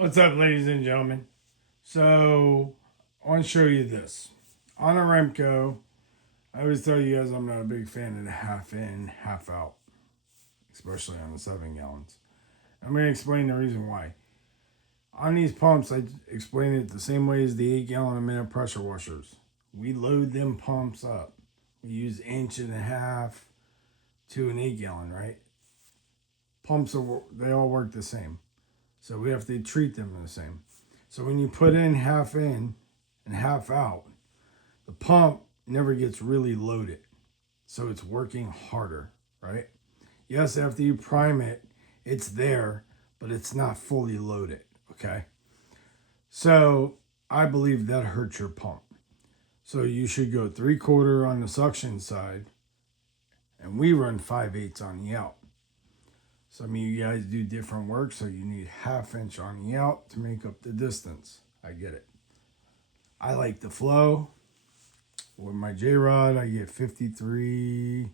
What's up, ladies and gentlemen? So, I want to show you this. On a Remco, I always tell you guys I'm not a big fan of the half in, half out, especially on the 7 gallons. I'm going to explain the reason why. On these pumps, I explain it the same way as the 8 gallon a minute pressure washers. We load them pumps up. We use 1.5 inch to an 8 gallon, right? Pumps, they all work the same. So we have to treat them the same. So when you put in and half out, the pump never gets really loaded. So it's working harder, right? Yes, after you prime it, it's there, but it's not fully loaded, okay? So I believe that hurts your pump. So you should go 3/4 on the suction side, and we run 5/8 on the out. Some of you guys do different work, so you need 1/2 inch on the out to make up the distance. I get it. I like the flow. With my J-Rod, I get 53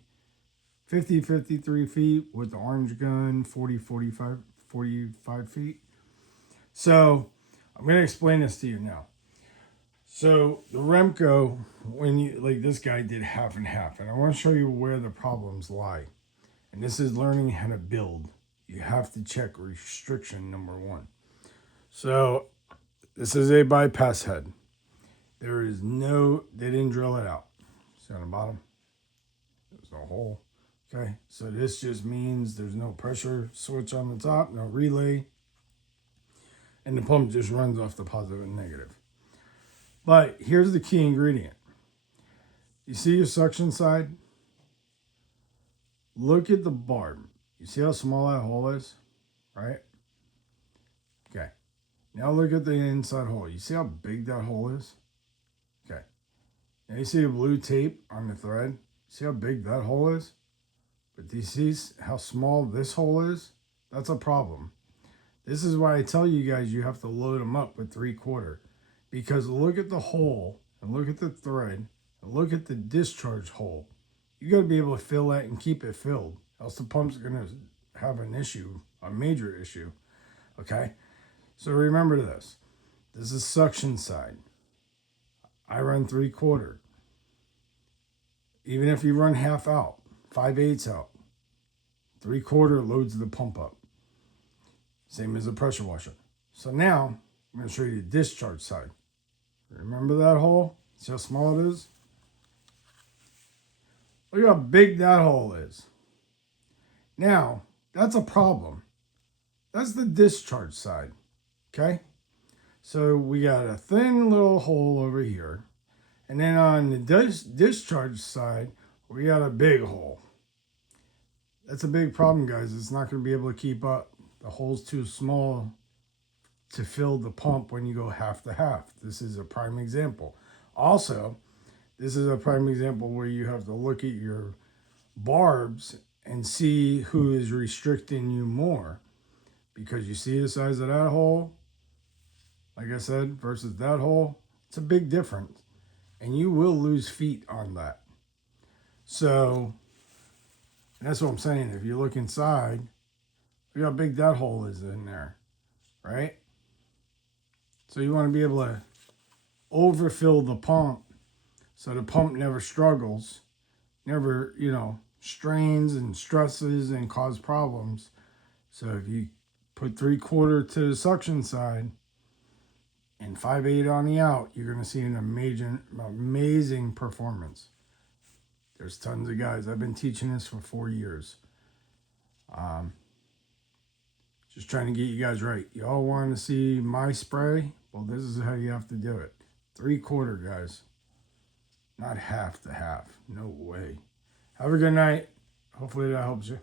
feet. With the orange gun, 45 feet. So I'm going to explain this to you now. So the Remco, when you, like this guy did 1/2 and 1/2, and I want to show you where the problems lie. And this is learning how to build. You have to check restriction number 1. So this is a bypass head. There is no, they didn't drill it out. See on the bottom? There's no hole. Okay, so this just means there's no pressure switch on the top, no relay. And the pump just runs off the positive and negative. But here's the key ingredient. You see your suction side? Look at the barb. You see how small that hole is? Right? Okay. Now look at the inside hole. You see how big that hole is? Okay. Now you see the blue tape on the thread? See how big that hole is? But do you see how small this hole is? That's a problem. This is why I tell you guys you have to load them up with 3/4. Because look at the hole, and look at the thread, and look at the discharge hole. You got to be able to fill that and keep it filled. Else the pump's going to have an issue, a major issue. Okay? So remember this. This is suction side. I run 3/4. Even if you run 1/2 out, 5/8 out, 3/4 loads the pump up. Same as a pressure washer. So now, I'm going to show you the discharge side. Remember that hole? See how small it is? Look how big that hole is. Now, that's a problem. That's the discharge side. Okay? So we got a thin little hole over here. And then on the discharge side, we got a big hole. That's a big problem, guys. It's not going to be able to keep up. The hole's too small to fill the pump when you go 1/2 to 1/2. This is a prime example. Also, this is a prime example where you have to look at your barbs and see who is restricting you more. Because you see the size of that hole, like I said, versus that hole, it's a big difference. And you will lose feet on that. So, that's what I'm saying. If you look inside, look how big that hole is in there, right? So you want to be able to overfill the pump so the pump never struggles, never, strains and stresses and cause problems. So if you put 3/4 to the suction side and 5/8 on the out, you're going to see an amazing performance. There's tons of guys. I've been teaching this for 4 years. Just trying to get you guys right. Y'all want to see my spray? Well, this is how you have to do it. 3/4, guys. Not 1/2 to 1/2. No way. Have a good night. Hopefully that helps you.